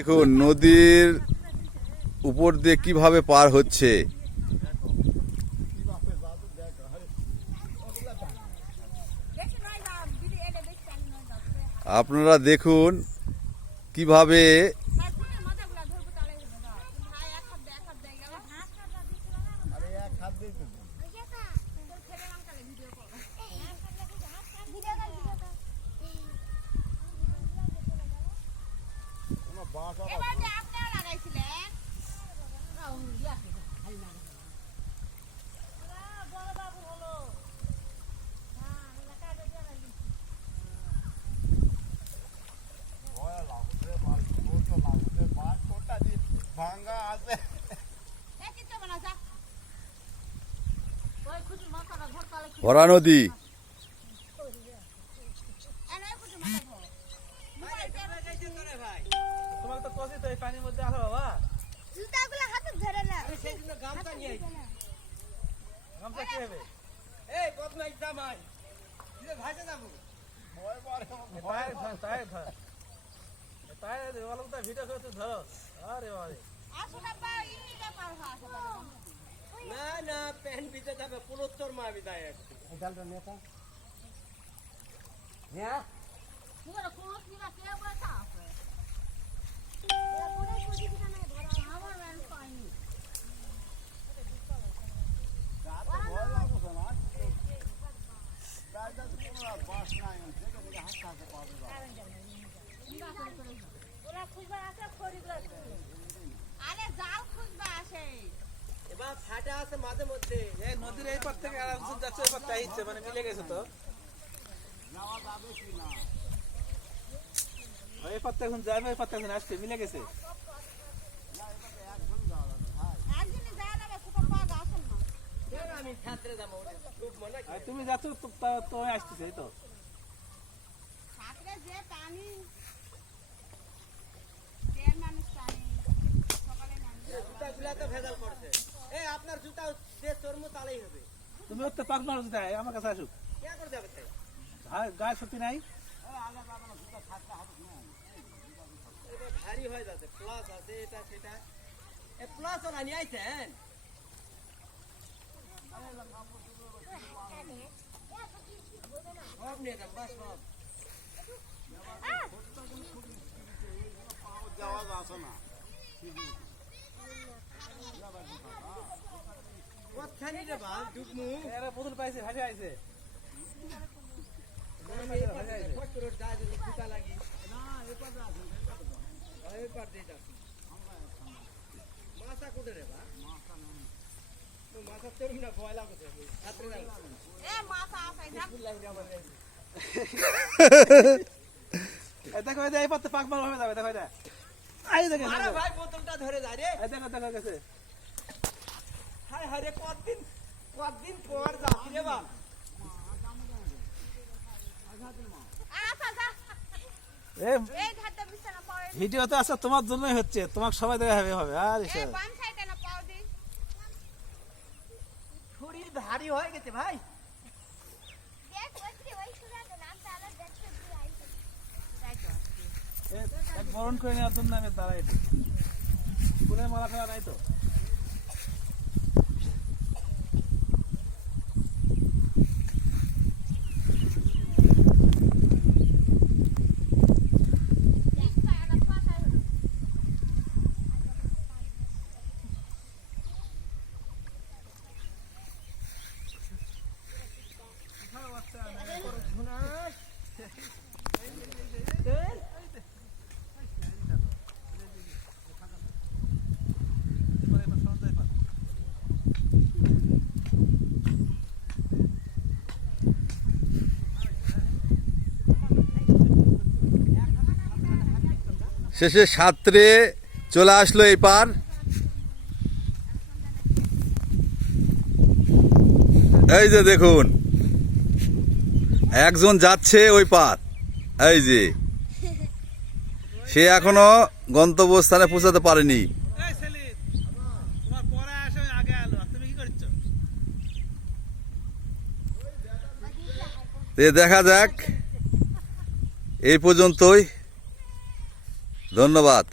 দেখুন নদীর উপর দিয়ে কিভাবে পার হচ্ছে। আপনারা দেখুন কিভাবে ভরা নদী। না না প্যান ভিজে যাবে পুরোত্তর মা বিদায় একটু ডালটা নেতা হ্যাঁ পুরো পুরো কিনা কে বলতা আছে পুরো পুরো কিনা না ধরা আমার ম্যান পাইনি গাতে ভয় লাগছে না গাতে পুরো বাস নাই যেটা যেটা হাত হাতে পাবে ওরা খুঁজবা আছে খড়িগুলো আরে জাল খুঁজবা আসে এবার ফাটা আছে মাঝে মধ্যে এই নদীর এই পার থেকে আর অংশ যাচ্ছে এবার তাই ইচ্ছে মানে মিলে গেছে তো যাওয়া যাবে কি না এই পার থেকে এখন যাবে এই পার থেকে আসছে মিলে গেছে না এবারে একজন যাওয়া যাবে ভাই একজনই যায় না ছোট পাগ আসেন না কেন আমি ছাত্রে যাব খুব মনে হয় তুমি যাচ্ছ তো আসছে এই তো ছাত্রে যে পানি দেন মানুষ পানি সকালে নামি জুতাগুলা তো ভেজাল করছে এই আপনার জুতা যে চর্ম তালেই হবে তুমি ওতে পাক মারো জুতা আমার কাছে আসো কি করে যাবে তাই হ্যাঁ গায়ে শক্তি নাই আলা বাবা জুতা ছাড়তে হবে না এটা ভারী হয়ে যাচ্ছে প্লাস আছে এটা সেটা এ প্লাস ওরা নিয়ে আইছেন সব নিয়ে যান বাস সব যাওয়া যাচ্ছে না কোথানি রে বাল ডুবমু এরা বোতল পাইছে ভাষা আইছে ফটরট দা যদি ফুটা লাগি না এপার আছে এপার দে যা মাছা কোটে রে বা মাছা না তো মাছা তোর না ভয় লাগছে ছাত্র না এ মাছা আছে যা লাগি আমার এই দেখো এই পাতে পাক মার হবে যাবে দেখো এটা আই দেখো আরে ভাই বোতলটা ধরে যা রে এই দেখো দেখো গেছে হায় হায় রে কতদিন পর যাচ্ছি রে বাপ ভিডিও তো আছে তোমার জন্যই হচ্ছে তোমাকে সবাই দেখা হবে আর শরীর ভারী হয়ে গেছে ভাই বরণ করে নেওয়ার জন্য আমি দাঁড়াই ফুলের মালা খাওয়া নাই তো শেষে সাঁতরে চলে আসলো এই পার। এই যে দেখুন একজন যাচ্ছে ওই পার, এই যে সে এখনো গন্তব্যস্থানে পৌঁছাতে পারেনি। দেখা যাক, এই পর্যন্তই, ধন্যবাদ।